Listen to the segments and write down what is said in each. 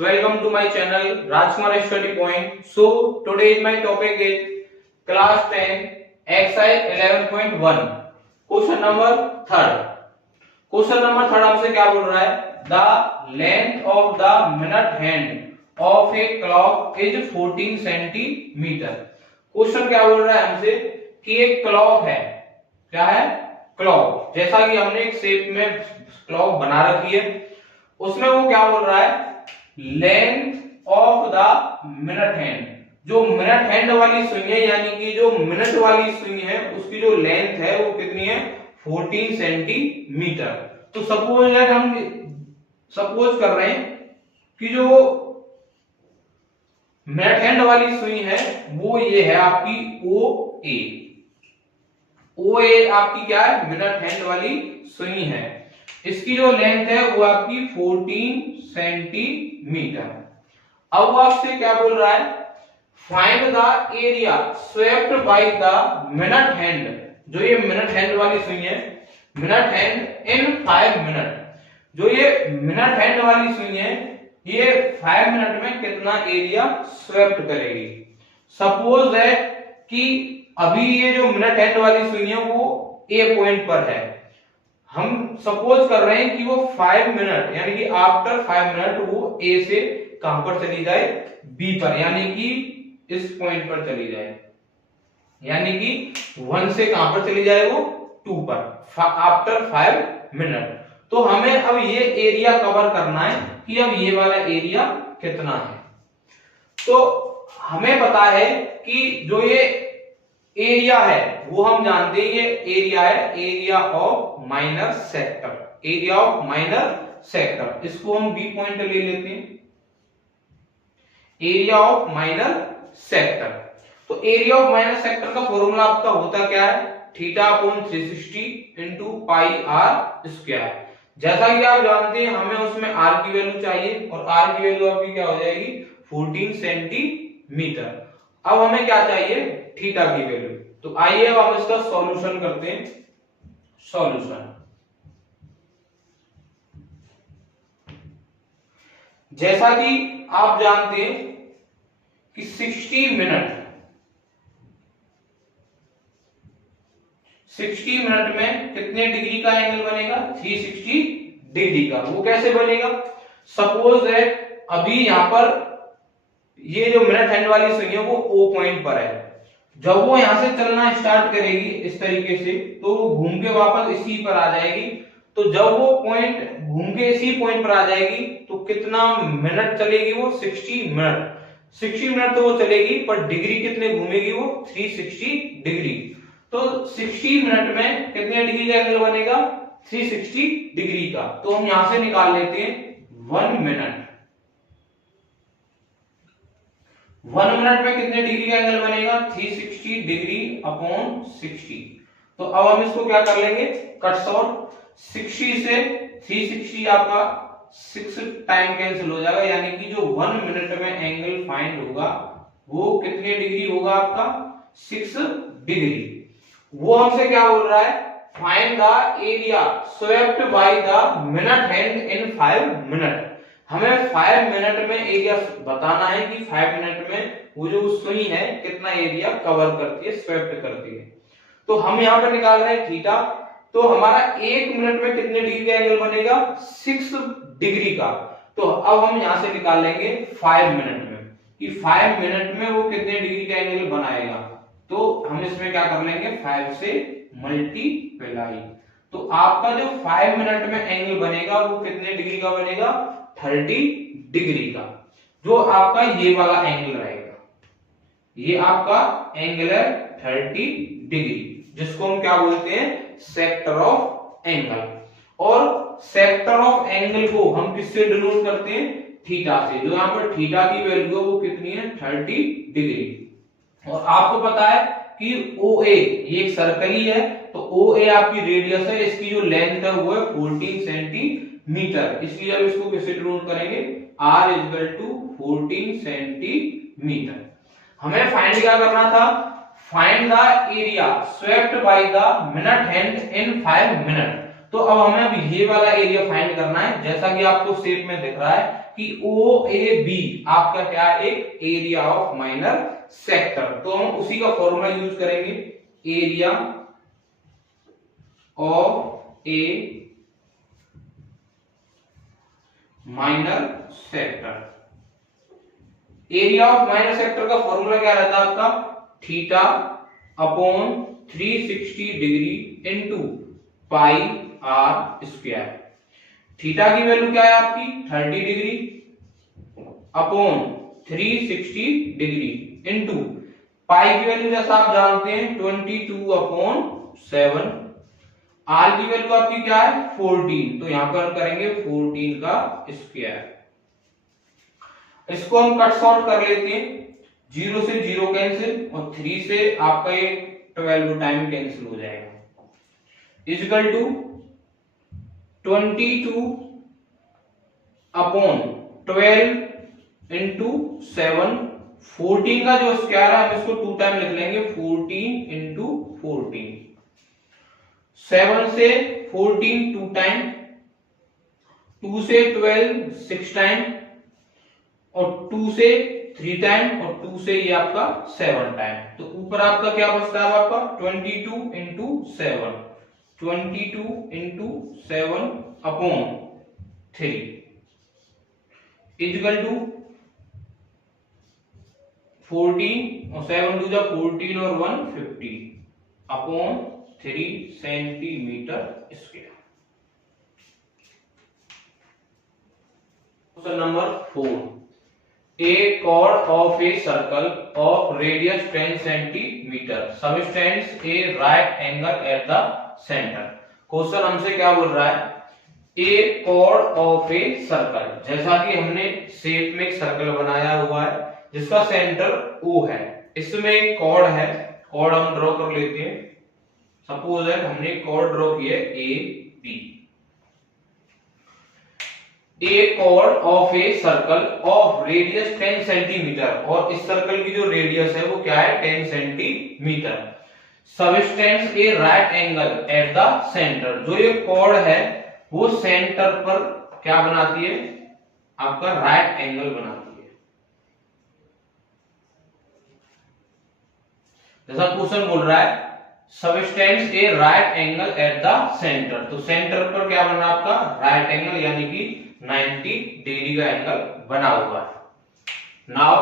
welcome to my channel Rajkumar Study Point. So today my topic is class 10 exercise 11.1 question number third. Question number third हमसे क्या बोल रहा है? The length of the minute hand of a clock is 14 centimetre. Question क्या बोल रहा है हमसे कि एक क्लॉक है। क्या है? क्लॉक। जैसा कि हमने एक शेप में क्लॉक बना रखी है, उसमें वो क्या बोल रहा है? Length of the minute hand, जो मिनट हैंड वाली सुई है यानी कि जो मिनट वाली सुई है उसकी जो लेंथ है वो कितनी है? 14 सेंटीमीटर। तो सपोज दैट हम सपोज कर रहे हैं कि जो मिनट हैंड वाली सुई है वो ये है आपकी ओ ए। ओ ए आपकी क्या है? मिनट हैंड वाली सुई है। इसकी जो लेंथ है वो आपकी 14 सेंटीमीटर। अब वो आपसे क्या बोल रहा है? Find the area swept by the minute hand. जो ये मिनट हैंड वाली सुई है, मिनट हैंड इन 5 मिनट। जो ये मिनट हैंड वाली सुई है ये 5 मिनट में कितना एरिया स्वेप्ट करेगी। सपोज दैट कि अभी ये जो मिनट हैंड वाली सुई है वो ए पॉइंट पर है। हम सपोज कर रहे हैं कि वो 5 मिनट यानी कि आफ्टर 5 मिनट वो ए से कहां पर चली जाए? बी पर, यानी कि इस पॉइंट पर चली जाए। यानी कि 1 से कहां पर चली जाए? वो 2 पर आफ्टर 5 मिनट। तो हमें अब ये एरिया कवर करना है कि अब ये वाला एरिया कितना है। तो हमें पता है कि जो ये एरिया है वो हम जानते हैं, ये एरिया है area of minor sector. Area of minor sector, इसको हम बी पॉइंट ले लेते हैं। Area of minor sector. तो एरिया ऑफ माइनर सेक्टर का फॉर्मूला आपका होता क्या है? Theta upon 360 into pi are square. जैसा कि आप जानते हैं हमें उसमें आर की वैल्यू चाहिए और आर की वैल्यू आपकी क्या हो जाएगी? 14 सेंटीमीटर। अब हमें क्या चाहिए? थीटा की वैल्यू। तो आइए अब हम इसका सॉल्यूशन करते हैं। सॉल्यूशन, जैसा कि आप जानते हैं कि 60 मिनट में कितने डिग्री का एंगल बनेगा? 360 डिग्री का। वो कैसे बनेगा? सपोज दैट अभी यहां पर ये जो मिनट हैंड वाली सुई है वो ओ पॉइंट पर है। जब वो यहां से चलना स्टार्ट करेगी इस तरीके से तो वो घूम के वापस इसी पर आ जाएगी। तो जब वो पॉइंट घूम के इसी पॉइंट पर आ जाएगी तो कितना मिनट चलेगी? वो 60 मिनट। 60 मिनट तो वो चलेगी, पर डिग्री कितने घूमेगी? वो 360 डिग्री। तो 60 मिनट में कितने डिग्री का एंगल बनेगा? 360 डिग्री का। तो हम यहां से निकाल लेते हैं 1 मिनट। 1 मिनट में कितने डिग्री का एंगल बनेगा? 360 डिग्री अपॉन 60। तो अब हम इसको क्या कर लेंगे? Cut short. 60 से 360 आपका 6 टाइम कैंसिल हो जाएगा, यानी कि जो 1 मिनट में एंगल फाइंड होगा वो कितने डिग्री होगा आपका? 6 डिग्री। वो हमसे क्या बोल रहा है? Find the area swept by the minute hand in 5 minute. हमें 5 मिनट में एरिया बताना है कि 5 मिनट में वो जो सुई है कितना एरिया कवर करती है, स्वेप्ट करती है। तो हम यहाँ पर निकाल रहे हैं थीटा। तो हमारा 1 मिनट में कितने डिग्री का एंगल बनेगा? 6 डिग्री का। तो अब हम यहां से निकाल लेंगे 5 मिनट में कि 5 मिनट में वो कितने डिग्री का एंगल बनाएगा। तो हम इसमें क्या कर लेंगे? 5 से मल्टीप्लाई। तो आपका जो 5 मिनट में एंगल बनेगा वो कितने डिग्री का बनेगा? 30 डिग्री का। जो आपका ये वाला एंगल रहेगा, ये आपका एंगल है 30 डिग्री, जिसको हम क्या बोलते हैं? Sector of angle. और सेक्टर ऑफ एंगल को हम किससे डिनोट करते हैं? थीटा से। जो यहाँ पर थीटा की वैल्यू है वो कितनी है? 30 डिग्री। और आपको पता है कि ओ ए ये एक सर्कल ही है, तो ओ ए आपकी रेडियस है, इसकी जो लेंथ है वो है 14 सेंटीमीटर। इसलिए अब इसको किससे डिनोट करेंगे? R equal to 14 centimetre. हमें फाइंड क्या करना था? Find the area swept by the minute hand in 5 minute. तो अब हमें अब ये वाला एरिया फाइंड करना है। जैसा कि आपको शेप में दिख रहा है कि कि ओ ए बी आपका क्या है, एक एरिया ऑफ माइनर सेक्टर। तो हम उसी का फॉर्मूला यूज करेंगे, area of a minor sector. Area of minor sector का फॉर्मूला क्या रहता है आपका, theta upon 360 degree into pi are square. Theta की वैल्यू क्या है आपकी 30 degree upon 360 degree into pi की वैल्यू जैसा आप जानते हैं 22 अपॉन 7। आर की वैल्यू आपकी क्या है 14, तो यहां पर करेंगे 14 का स्क्वायर। इसको हम कट सॉर्ट कर लेते हैं, 0 से 0 कैंसिल और 3 से आपका ये 12 टाइम कैंसिल हो जाएगा, इक्वल टू 22 अपॉन 12 इंटू 7। 14 का जो स्क्वायर है हम इसको 2 टाइम लिख लेंगे, 14 इंटू 14। 7 से 14 2 टाइम, 2 से 12 6 टाइम और 2 से 3 टाइम और 2 से ये आपका 7 टाइम। तो ऊपर आपका क्या बचता है आपका 22 into 7, 22 into 7 upon 3 equal to 14 और 7 टू जा 14 और 1 50 अपॉन 3 centimetre square. Question number 4, A chord of a circle of radius 10 centimeter subtends a right angle at the center। Question हमसे क्या बोल रहा है, A chord of a circle, जैसा कि हमने शेप में एक सर्कल बनाया हुआ है जिसका सेंटर O है, इसमें एक कॉर्ड है, कॉर्ड हम ड्रॉ कर लेते हैं। सपोज है हमने कॉर्ड ड्रॉ किया है A B. A chord of a circle of radius 10 centimetre, और इस सर्कल की जो रेडियस है वो क्या है 10 centimetre. Subtends A right angle at the centre, जो ये कॉर्ड है वो सेंटर पर क्या बनाती है आपका राइट एंगल बनाती है। जैसा क्वेश्चन बोल रहा है subtends A right angle at the centre, तो सेंटर पर क्या बना आपका राइट एंगल, यानी कि 90 डिग्री का एंगल बना हुआ है। Now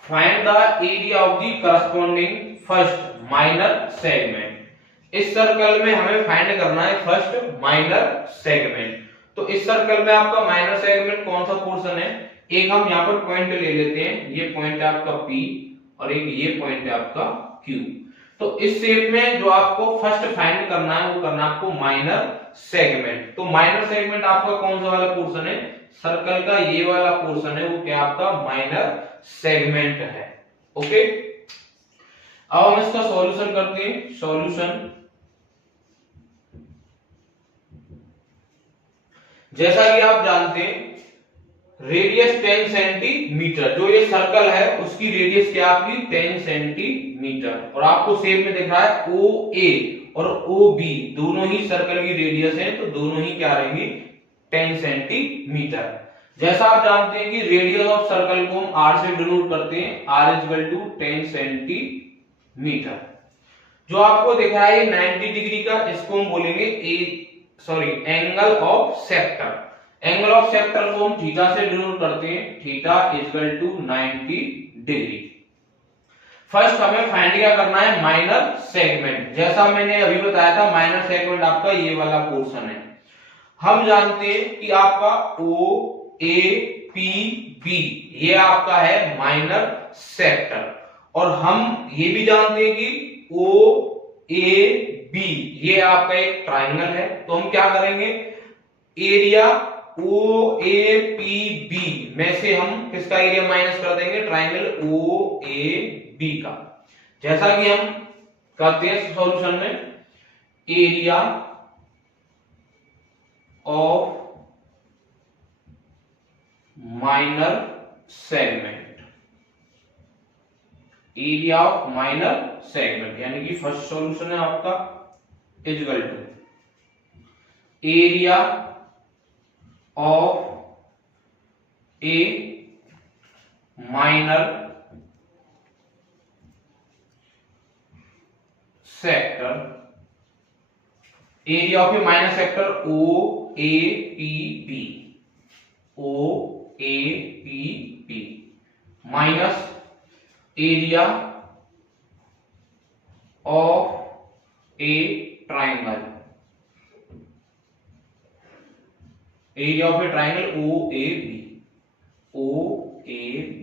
find the area of the corresponding first minor segment. इस सर्कल में हमें फाइंड करना है फर्स्ट माइनर सेगमेंट। तो इस सर्कल में आपका माइनर सेगमेंट कौन सा पोर्शन है, एक हम यहां पर पॉइंट ले लेते हैं, ये पॉइंट है आपका P और एक ये पॉइंट है आपका Q। तो इस शेप में जो आपको फर्स्ट फाइंड करना है वो करना है आपको माइनर सेगमेंट। तो माइनर सेगमेंट आपका कौन सा वाला पोर्शन है, सर्कल का ये वाला पोर्शन है, वो क्या आपका माइनर सेगमेंट है। ओके, अब हम इसका सॉल्यूशन करते हैं। सॉल्यूशन, जैसा कि आप जानते हैं रेडियस 10 सेंटीमीटर, जो ये सर्कल है उसकी रेडियस क्या आपकी 10 सेंटीमीटर, और आपको शेप में दिख रहा है ओ ए और ओ बी दोनों ही सर्कल की रेडियस है, तो दोनों ही क्या रहेंगी 10 सेंटीमीटर। जैसा आप जानते हैं कि रेडियस ऑफ सर्कल को हम r से डिनोट करते हैं, r इक्वल टू 10 सेंटीमीटर। जो आपको दिख रहा है ये 90 डिग्री का, इसको हम बोलेंगे angle of sector. Angle of sector को हम थीटा से डिनोट करते हैं, theta equal to 90 degree. First हमें फाइंड क्या करना है माइनर सेगमेंट। जैसा मैंने अभी बताया था माइनर सेगमेंट आपका ये वाला पोर्शन है। हम जानते हैं कि आपका ओ ए पी बी ये आपका है माइनर सेक्टर, और हम ये भी जानते हैं कि ओ ए बी ये आपका एक ट्राइंगल है। तो हम क्या करेंगे, area O A P B में से हम किसका एरिया माइनस कर देंगे, ट्राइंगल ओ ए बी का। जैसा कि हम करते हैं सॉल्यूशन में, area of minor segment, area of minor segment यानी कि फर्स्ट सॉल्यूशन है आपका equal to area of a minor sector, area of a minor sector O A P P, O A P P minus area of a triangle, area of a triangle O A B, O A B.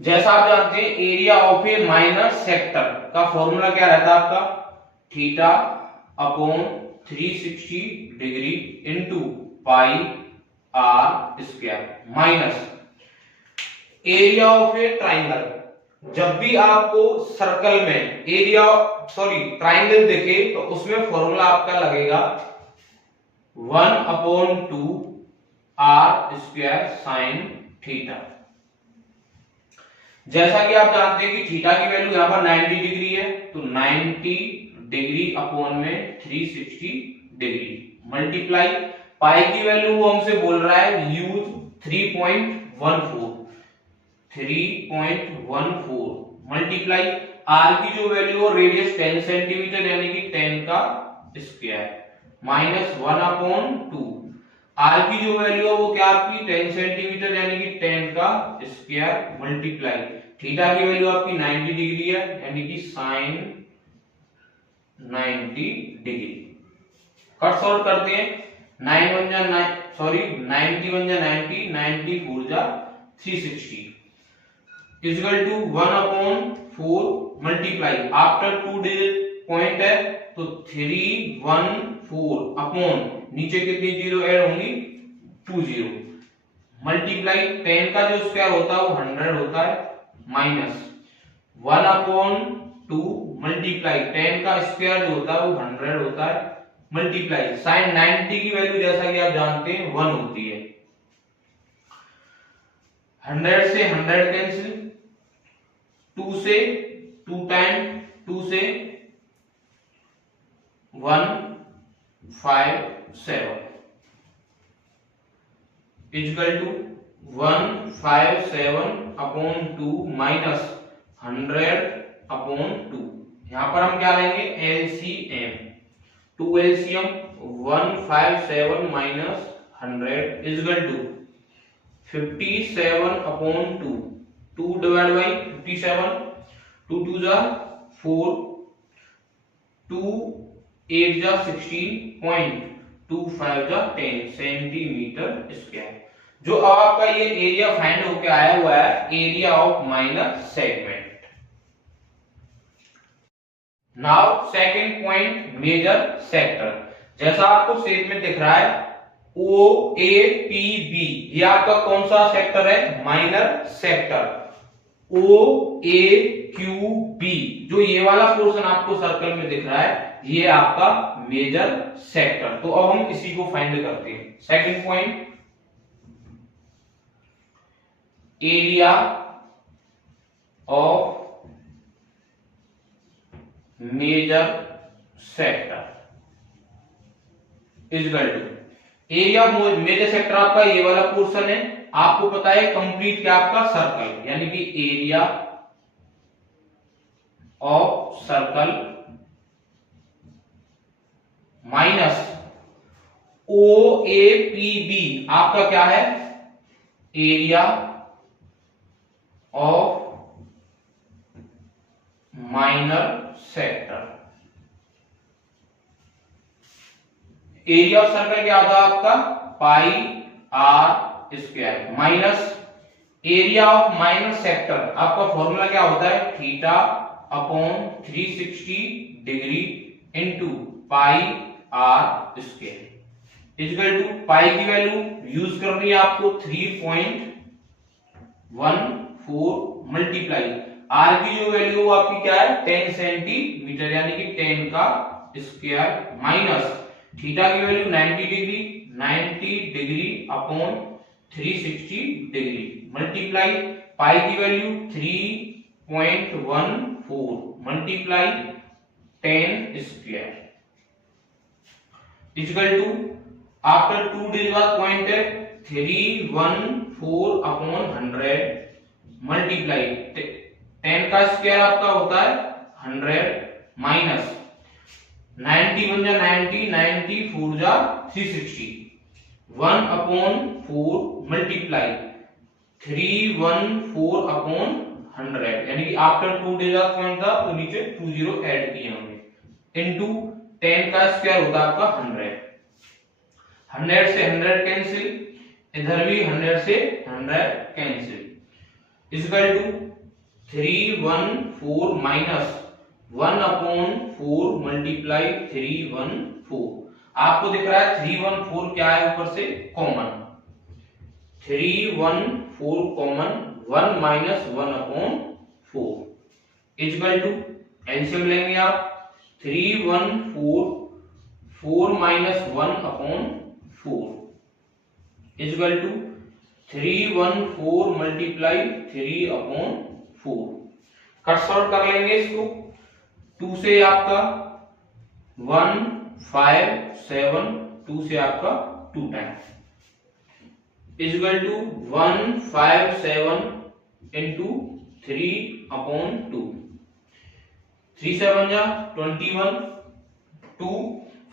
जैसा आप जानते हैं area of a minor sector का formula क्या रहता है आपका, theta upon 360 degree into pi are square minus area of a triangle. जब भी आपको सर्कल में एरिया ट्राइंगल दिखे तो उसमें फॉर्मूला आपका लगेगा 1/2 आर स्क्वायर साइन थीटा। जैसा कि आप जानते हैं कि थीटा की वैल्यू यहां पर 90 डिग्री है, तो 90 डिग्री अपॉन में 360 डिग्री मल्टीप्लाई पाई की वैल्यू वो हमसे बोल रहा है यूज 3.14 मल्टीप्लाई आर की जो वैल्यू हो रेडियस 10 सेंटीमीटर यानी कि 10 का स्क्वायर माइनस 1/2 आर की जो वैल्यू है वो क्या आपकी 10 सेंटीमीटर यानी कि 10 का स्क्वायर मल्टीप्लाई थीटा की वैल्यू आपकी 90 डिग्री है यानी कि साइन 90 डिग्री। कट सॉल्व करते हैं, 9 1 जा 90 1 जा 90, 90 4 जा 360 equal to 1/4 multiply after 2 digit point है तो 314 अपॉन नीचे कितनी जीरो ऐड होंगी 20 मल्टीप्लाई 10 का जो स्क्वायर होता है वो 100 होता है माइनस 1/2 मल्टीप्लाई 10 का स्क्वायर जो होता है वो 100 होता है मल्टीप्लाई साइन 90 की वैल्यू जैसा कि आप जानते हैं 1 होती है। 100 से 100 कैंसिल, 2 से 2 टाइम 2 से 157 इक्वल टू 157 अपॉन 2 माइनस 100/2। यहां पर हम क्या लेंगे LCM, 2 LCM 157 minus 100 equal to 57/2, 2 divide by 57, 2 2 जा 4, 2 8 जा 16.25 जा 10 सेंटीमीटर स्क्वायर। जो अब आपका ये एरिया फाइंड होके आया हुआ है area of minor segment. Now second point major sector. जैसा आपको शेप में दिख रहा है ओ ए पी बी, ये आपका कौन सा सेक्टर है माइनर सेक्टर। ओ ए क्यू बी, जो ये वाला पोर्शन आपको सर्कल में दिख रहा है ये आपका मेजर सेक्टर। तो अब हम इसी को फाइंड करते हैं। Second point area of major sector equal to area of major sector आपका ये वाला पोर्शन है, आपको पता है कंप्लीट क्या आपका सर्कल यानी कि area of circle minus O A P B आपका क्या है area of minor sector. Area of circle क्या होता है आपका pi are square minus area of minor sector, आपका फॉर्मूला क्या होता है theta upon 360 degree into pi are square equal to pi की वैल्यू यूज करनी है आपको 3.14 मल्टीप्लाई आर की जो वैल्यू आपकी क्या है 10 सेंटीमीटर यानी कि 10 का स्क्वायर माइनस थीटा की value 90 degree upon 360 degree multiply pi की value 3.14 multiply 10 square equal to after 2 digit बाद पॉइंट है 314 अपॉन 100 मल्टीप्लाई 10 का स्क्वायर आपका होता है 100 माइनस 90 बन जा 90 90 4 जा 360 1 अपॉन 4 मल्टीप्लाई 314 अपॉन 100 यानी कि आफ्टर 2 डेज ऑफ पॉइंट था तो नीचे 20 ऐड किए हमने इनटू 10 का स्क्वायर होता है आपका 100 100 से 100 कैंसिल इधर भी 100 से 100 cancel equal to 314 minus 1 upon 4 multiply 314 आपको दिख रहा है 314 क्या है ऊपर से common 314 common 1 minus 1 upon 4 equal to LCM लेंगे आप 314 4 minus 1 upon 4 equal to 314 multiply 3 upon 4 cut sort कर लेंगे इसको 2 से आपका 1 5 7 2 से आपका 2 times equal to 1 5 7 into 3 upon 2 3 7 जा 21 2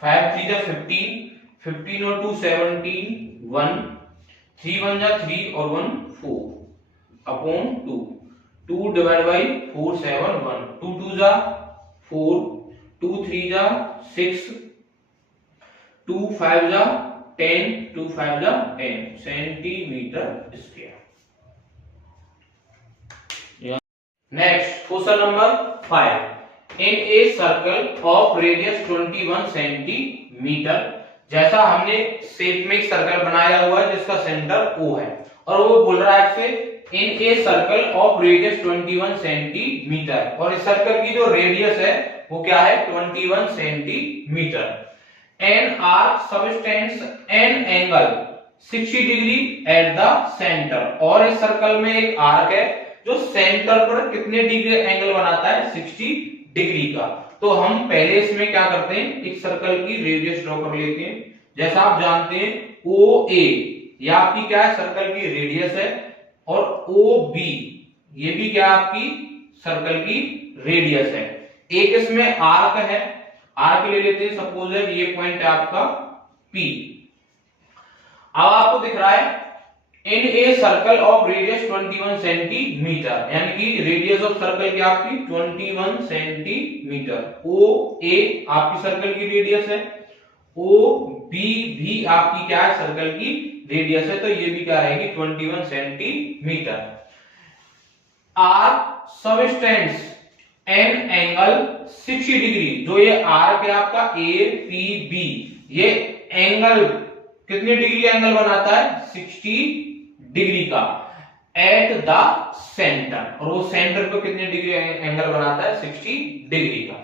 5 3 जा 15 15 और 2 17 1 3 1 जा 3 और 1 4 अपॉन 2 2 डिवाइड बाई 4 7 1 2 2 जा 4 2 3 जा 6 2 5 जा 10 2 5 जा 10 centimetre square next question number 5 in a circle of radius 21 centimetre जैसा हमने शेप में एक सर्कल बनाया हुआ है जिसका सेंटर O है और वो बोल रहा है आपसे in a circle of radius 21 centimetre और इस सर्कल की जो रेडियस है वो क्या है 21 centimetre an arc subtends an angle 60 degree at the centre और इस सर्कल में एक आर्क है जो सेंटर पर कितने डिग्री एंगल बनाता है 60 डिग्री का तो हम पहले इसमें क्या करते हैं एक सर्कल की रेडियस ड्रॉ कर लेते हैं जैसा आप जानते हैं OA ये आपकी क्या है सर्कल की रेडियस है और OB ये भी क्या आपकी सर्कल की रेडियस है एक इसमें आर्क है आर्क ले लेते हैं सपोज ये पॉइंट है आपका P अब आपको दिख रहा है in a circle of radius 21 centimetre यानी कि रेडियस ऑफ सर्कल की आपकी 21 सेंटीमीटर ओ ए आपकी सर्कल की रेडियस है ओ बी भी आपकी क्या है सर्कल की रेडियस है तो ये भी क्या रहेगी 21 centimetre arc subtends an angle 60 degree जो ये आर्क है आपका ए पी बी ये एंगल कितने डिग्री का एंगल बनाता है 60 डिग्री का एट द सेंटर और वो सेंटर को कितने डिग्री एंगल बनाता है 60 डिग्री का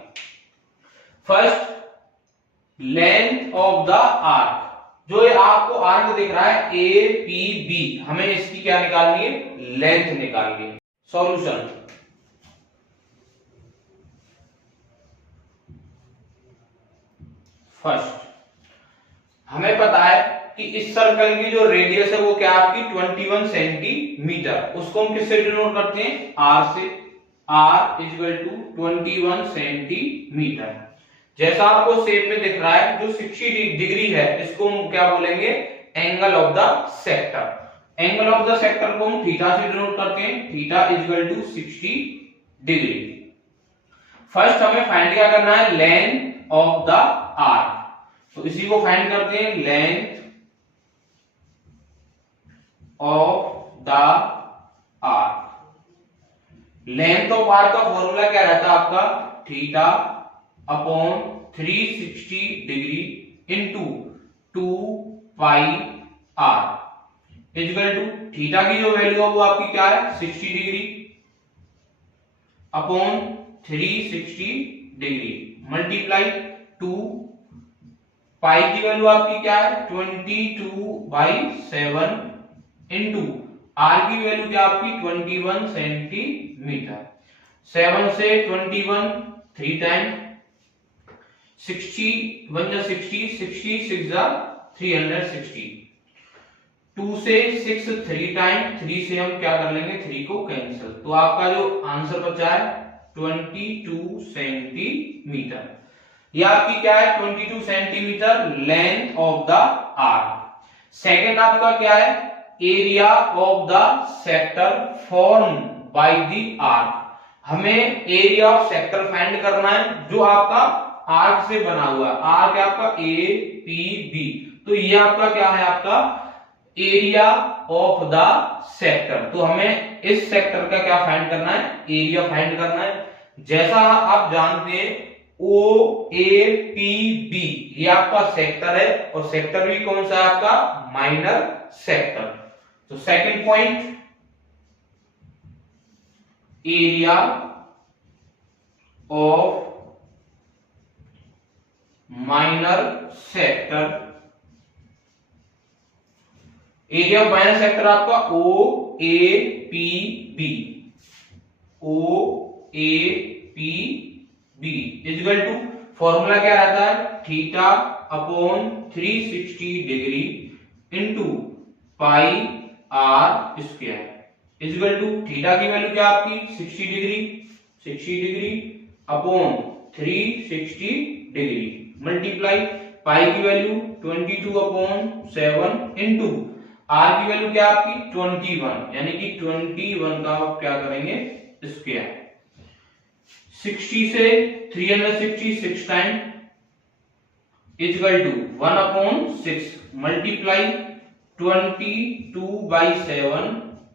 first length of the arc जो ये आपको आर्क दिख रहा है ए पी बी हमें इसकी क्या निकालनी है लेंथ निकालनी है सॉल्यूशन फर्स्ट हमें पता है कि इस सर्कल की जो रेडियस है वो क्या आपकी 21 सेंटीमीटर उसको हम किससे डिनोट करते हैं r से r इक्वल टू 21 सेंटीमीटर जैसा आपको शेप में दिख रहा है जो 60 डिग्री है इसको हम क्या बोलेंगे angle of the sector angle of the sector को हम थीटा से डिनोट करते हैं theta equal to 60 degree first हमें फाइंड क्या करना है लेंथ ऑफ द आर्क तो इसी को फाइंड करते हैं length of the arc length of arc का फॉर्मूला क्या रहता है आपका theta upon 360 degree into 2 pi r equal to theta की जो वैल्यू है वो आपकी क्या है 60 degree upon 360 degree multiply 2 pi की वैल्यू आपकी क्या है 22/7 इंटू आर की वैल्यू क्या आपकी 21 सेंटीमीटर 7 से 21 3 टाइम 60 1 जा 60 60 6 जा 360 2 से 6 3 टाइम, 3 से हम क्या कर लेंगे, 3 को कैंसिल, तो आपका जो आंसर बचा है 22 सेंटीमीटर। ये आपकी क्या है, 22 centimetre length of the arc. Second आपका क्या है, area of the sector form by the arc. हमें एरिया ऑफ सेक्टर फाइंड करना है जो आपका आर्क से बना हुआ है। आर्क है आपका ए पी बी, तो ये आपका क्या है, आपका एरिया ऑफ द सेक्टर। तो हमें इस सेक्टर का क्या फाइंड करना है, एरिया फाइंड करना है। जैसा आप जानते हैं ओ ए पी बी ये आपका सेक्टर है, और सेक्टर भी कौन सा है आपका, माइनर सेक्टर। तो second point, area of minor sector, area of minor sector आपका O A P B, O A P B equal to, formula क्या रहता है, theta upon 360 degree into pi are square equal to, theta की value क्या आपकी 60 degree, 60 degree upon 360 degree multiply pi की value 22 upon 7 into R की value क्या आपकी 21, यानी कि 21 का आप क्या करेंगे स्क्वायर। 60 से 366 time equal to 1 upon 6 multiply 22/7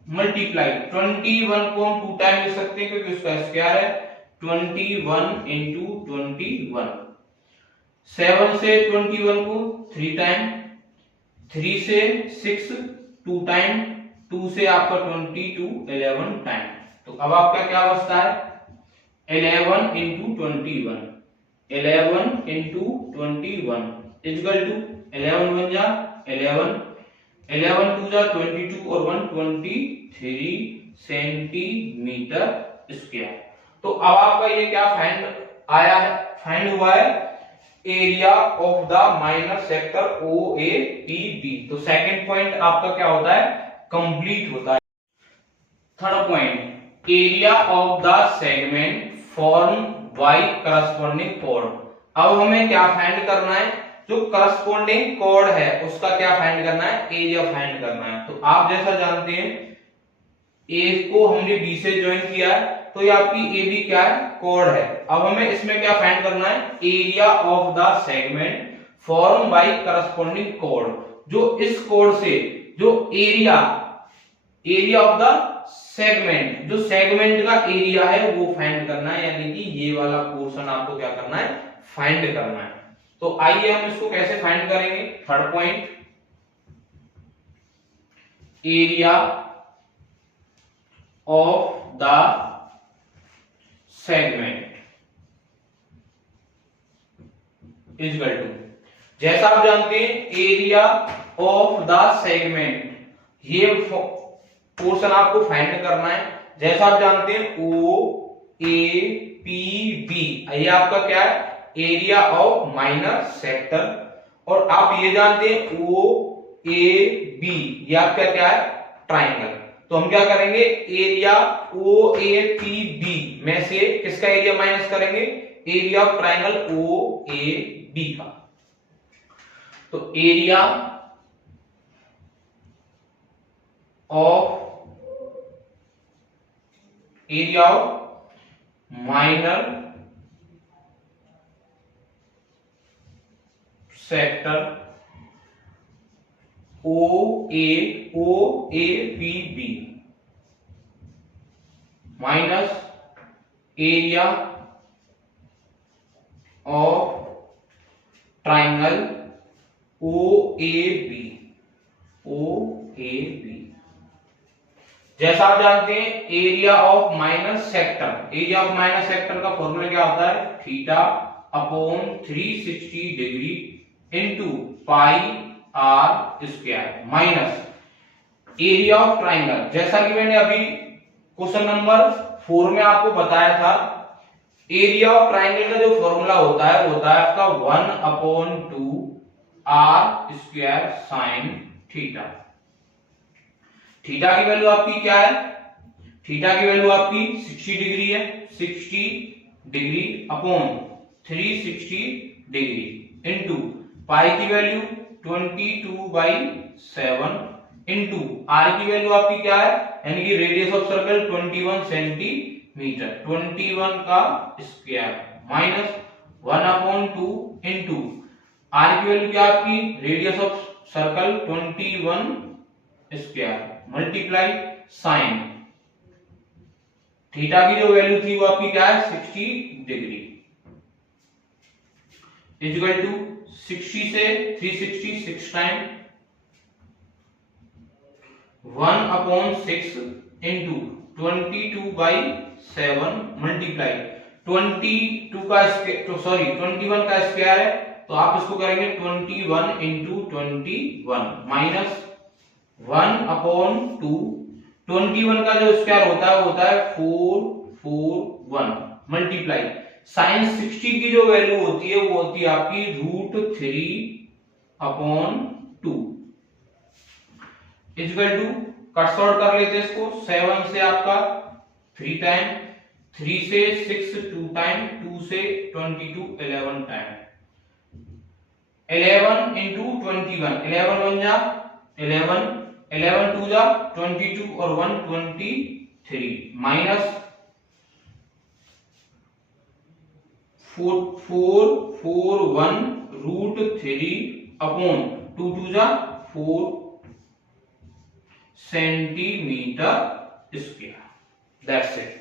multiply 21 को हम 2 टाइम लिख सकते हैं क्योंकि उसका स्क्वायर है, 21 इंटू 21, 7 से 21 को 3 टाइम, 3 से 6 2 टाइम, 2 से आपका 22 11 टाइम। तो अब आपका क्या बचता है 11 इंटू 21, 11 इंटू 21 इक्वल टू 11 1 जा 11, 11 2 जा 22 और 1 23 सेंटीमीटर स्क्वायर। तो अब आपका ये क्या फाइंड आया है, फाइंड हुआ है area of the minor sector O A P B. तो सेकंड पॉइंट आपका क्या होता है, कंप्लीट होता है। Third point, area of the segment form by corresponding कोड। अब हमें क्या फाइंड करना है, जो करस्पॉन्डिंग कोड है उसका क्या फाइंड करना है, एरिया फाइंड करना है। तो आप जैसा जानते हैं ए को हमने बी से ज्वाइन किया है, तो ये आपकी ए बी क्या है, कोड है। अब हमें इसमें क्या फाइंड करना है, area of the segment form by corresponding code. जो इस कोड से जो area, area of the segment, जो सेगमेंट का एरिया है वो फाइंड करना है, यानी कि ये वाला पोर्शन आपको क्या करना है, फाइंड करना है। तो आइए हम इसको कैसे फाइंड करेंगे। Third point, area of the segment equal to, जैसा आप जानते हैं एरिया ऑफ द सेगमेंट, ये पोर्शन आपको फाइंड करना है। जैसा आप जानते हैं ओ ए पी बी, ये आपका क्या है, एरिया ऑफ माइनर सेक्टर। और आप ये जानते हैं ओ ए बी, ये आपका क्या है, ट्राइंगल। तो हम क्या करेंगे, area O A P B में से किसका एरिया माइनस करेंगे, area of triangle O A B का। तो area of minor sector O A P B minus area of triangle O A B, जैसा आप जानते हैं area of minor sector, area of minor sector का formula क्या होता है, theta upon 360 degree into pi are square minus area of triangle. जैसा कि मैंने अभी क्वेश्चन नंबर 4 में आपको बताया था, एरिया ऑफ ट्राइंगल का जो फॉर्मूला होता है वो होता है आपका 1/2 R square sine theta. Theta की वैल्यू आपकी क्या है, थीटा की वैल्यू आपकी 60 डिग्री है, 60 डिग्री अपॉन 360 डिग्री इनटू पाई की वैल्यू 22/7 इनटू आर की वैल्यू आपकी क्या है, यानी कि रेडियस ऑफ सर्कल 21 सेंटीमीटर, 21 का स्क्वायर माइनस 1/2 इनटू आर की वैल्यू क्या आपकी, radius of circle 21 square multiply sine theta की जो वैल्यू थी वो आपकी क्या है 60 डिग्री इक्वल टू 60 से 360 6 टाइम 1/6 इंटू 22/7 मल्टीप्लाई 21 का स्क्वायर है तो आप इसको करेंगे 21 इंटू 21 माइनस 1/2 21 का जो स्क्वायर होता है वो होता है 441 मल्टीप्लाई साइन 60 की जो वैल्यू होती है वो होती है आपकी √3/2 इक्वल टू कट शॉर्ट कर लेते हैं इसको 7 से आपका 3 टाइम 3 से 6 2 टाइम 2 से 22 11 टाइम 11 इंटू 21 11 1 जा 11 11 2 जा 22 और 1 23 माइनस 441 √3/2 2 जा 4 सेंटीमीटर स्क्वायर दैट्स इट।